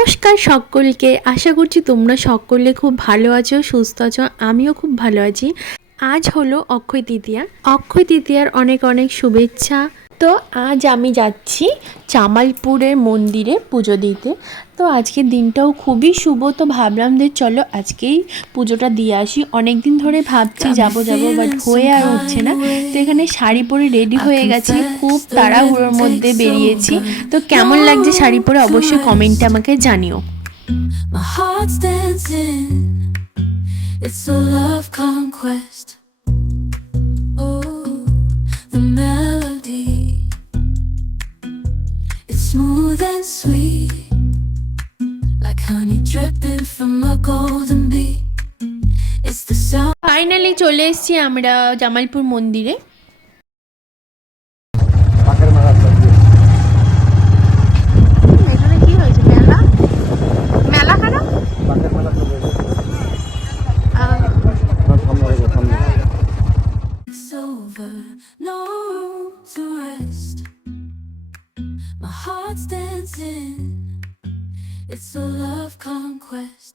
নমস্কার সকলকে। আশা করছি তোমরা সকলে খুব ভালো আছো, সুস্থ আছো, আমিও খুব ভালো আছি। আজ হলো অক্ষয় তৃতীয়া। অক্ষয় তৃতীয়ার অনেক অনেক শুভেচ্ছা তো আজ আমি যাচ্ছি জামালপুরের মন্দিরে পুজো দিতে। তো আজকের দিনটাও খুবই শুভ তো ভাবলাম যে চলো আজকেই পুজোটা দিয়ে আসি। অনেক দিন ধরে ভাবছি যাব যাব বাট হয়ে আর হচ্ছে না। তো এখানে শাড়ি পরে রেডি হয়ে গেছি খুব তাড়াহুড়োর মধ্যে বেরিয়েছি। তো কেমন লাগছে শাড়ি পরে অবশ্যই কমেন্টে আমাকে জানিও। My heart's dancing. It's a love conquest. চলে এসেছি আমরা জামালপুর মন্দিরে এখানে কি হয়েছে মেলা মেলা কেন It's a love conquest.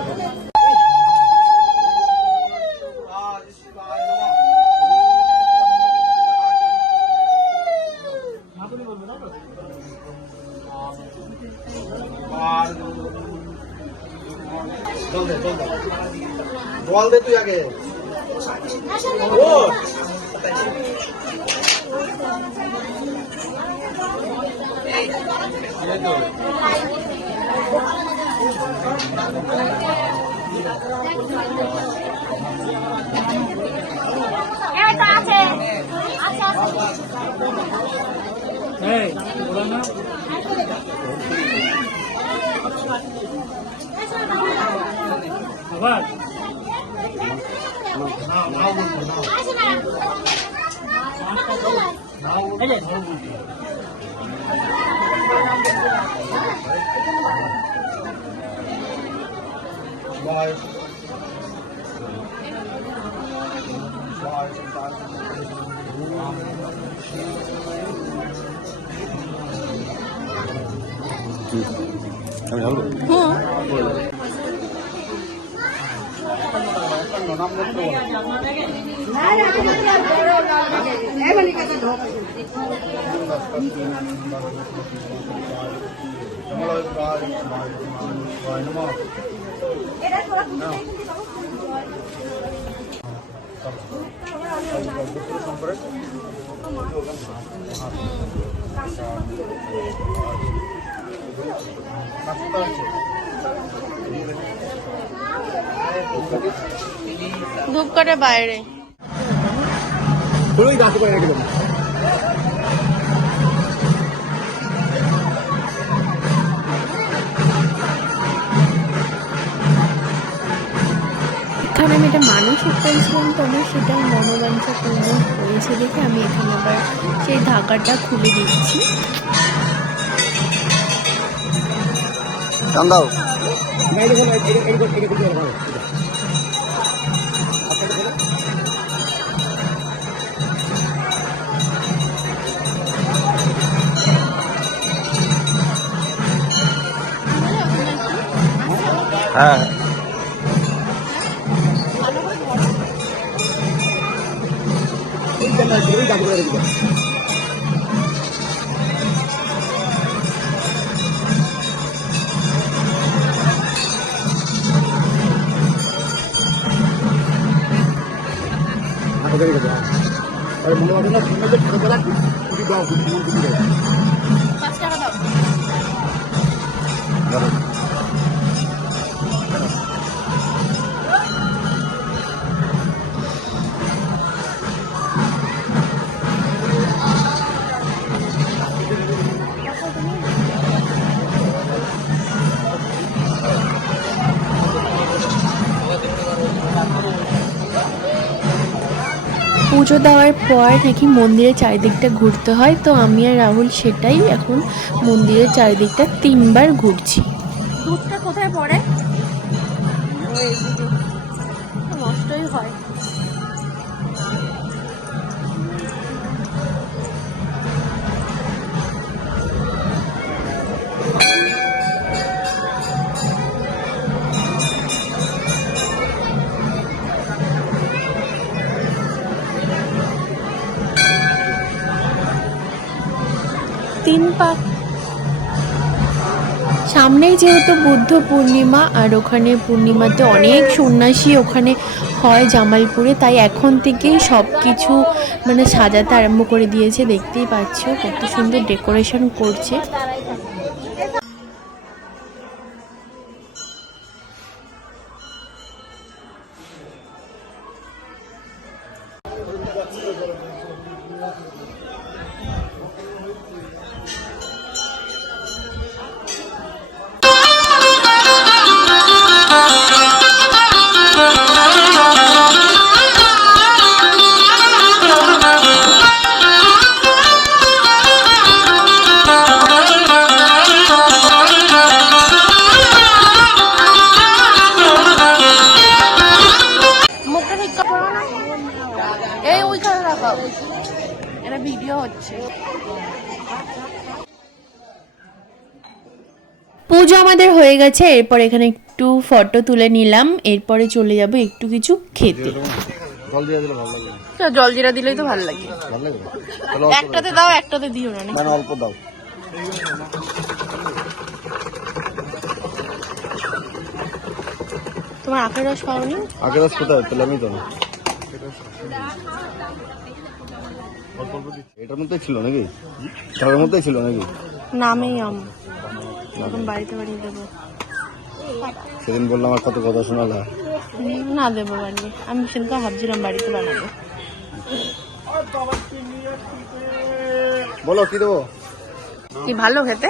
bee. It's the soundtrack to my soul's hit. ওইখানে আছে জল দে জল দে জল দে তুই আগে ওঠ। Bye. আমি ভাববো ধূপকাঠের বাইরে। পুরোই গাছ করে দেবো। আমি একটা মানসিক পেয়েছিলাম তো আমার সেটা মনোবাঞ্ছা পূর্ণ হয়েছে দেখে আমি এখানে আবার সেই ধাগাটা খুলে দিচ্ছি। দাও। না டைம் டாக்டர் இருக்குது করে গেছে আর মনে হবে না সিমেন্টে ছোটবেলা কুটি দাও কুটি কুটি দাও পুজো দেওয়ার পর নাকি মন্দিরের চারিদিকটা ঘুরতে হয় তো আমি আর রাহুল সেটাই এখন মন্দিরের চারিদিকটা তিনবার ঘুরছি দুধটা কোথায় পড়ে নষ্টই হয় তিন পাক সামনেই যেহেতু বুদ্ধ পূর্ণিমা, আর ওখানে পূর্ণিমাতে অনেক সন্ন্যাসী ওখানে হয় জামালপুরে, তাই এখন থেকেই সব কিছু মানে সাজাতে আরম্ভ করে দিয়েছে। দেখতেই পাচ্ছ, কত সুন্দর ডেকোরেশন করছে। ভিডিও হচ্ছে। পুজো আমাদের হয়ে গেছে এরপর এখানে একটু ফটো তুলে নিলাম এরপরে চলে যাব একটু কিছু খেতে। জল জিরা দিলেই তো ভালো লাগে। একটাতে দাও একটাতে দিও না মানে অল্প দাও তোমার আখের রস পাওনি? আগে রস কোথায়? পেলাম আমি তো না। এটার মধ্যে ছিল নাকি? এটার মধ্যে ছিল নাকি? নামেই আম। এখন বাড়িতে বাড়িয়ে দেবো। সেদিন বললাম আমার কত কথা শোনালা। না দেবো বাড়িয়ে আমি সেদিনকে ভাবছিলাম বাড়িতে বানাবো। বলো কি দেবো? কি ভালো খেতে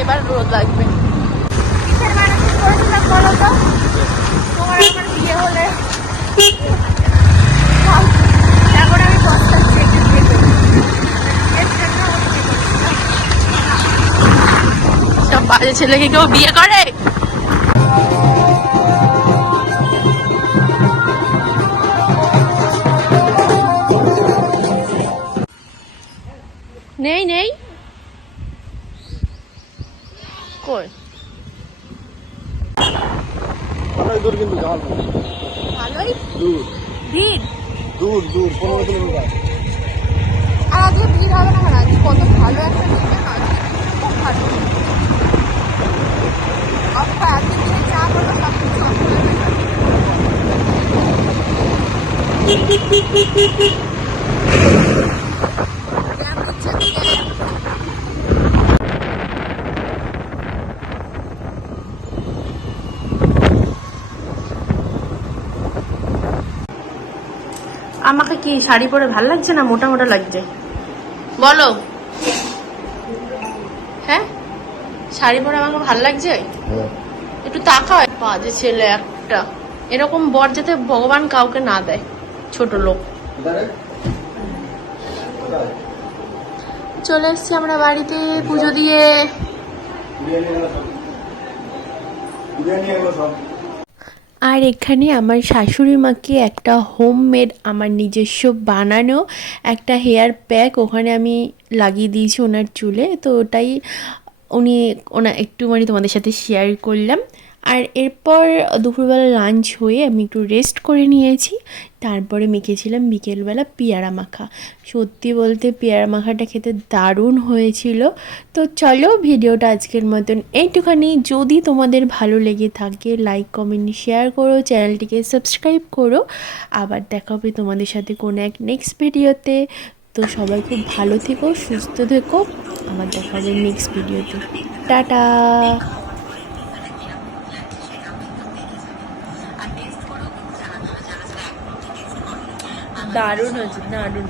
এবার রোদ লাগবে এখন আমি পস্তাচ্ছি একটু বিয়ে করি। এর জন্য আমি বিয়ে করছি। সব বাজে ছেলেকে কেউ বিয়ে করে? নেই নেই। কই? অনেক দূর কিন্তু যাওয়ার ভালোই? দূর। ভিড়? দূর দূর পনেরো কিলোমিটার। আর আজকে ভিড় হবে না আজকে কত ভালো একটা খুব ভালো। আমাকে কি শাড়ি পরে ভালো লাগছে না মোটা মোটা লাগছে? বলো হ্যাঁ শাড়ি পরে আমাকে ভালো লাগছে? হ্যাঁ। একটু তাকাও বাজে ছেলে একটা। এরকম বর যাতে ভগবান কাউকে না দেয় ছোট লোক। চলে এসছি আমরা বাড়িতে পুজো দিয়ে। আর এখানে আমার শাশুড়ি মাকে একটা হোমমেড আমার নিজস্ব বানানো একটা হেয়ার প্যাক ওখানে আমি লাগিয়ে দিয়েছি ওনার চুলে। তো ওটাই উনি ওনা একটু মানে তোমাদের সাথে শেয়ার করলাম। আর এরপর দুপুরবেলা লাঞ্চ হয়ে আমি একটু রেস্ট করে নিয়েছি। তারপরে মেখেছিলাম বিকেলবেলা পেয়ারা মাখা। সত্যি বলতে পেয়ারা মাখাটা খেতে দারুণ হয়েছিল। তো চলো ভিডিওটা আজকের মতন এইটুখানি। যদি তোমাদের ভালো লেগে থাকে লাইক কমেন্ট শেয়ার করো, চ্যানেলটিকে সাবস্ক্রাইব করো। আবার দেখা হবে তোমাদের সাথে কোনো এক নেক্সট ভিডিওতে তো সবাই খুব ভালো থেকো, সুস্থ থেকো। আবার দেখা হবে নেক্সট ভিডিওতে টাটা। দারুণ হয়েছে দারুণ।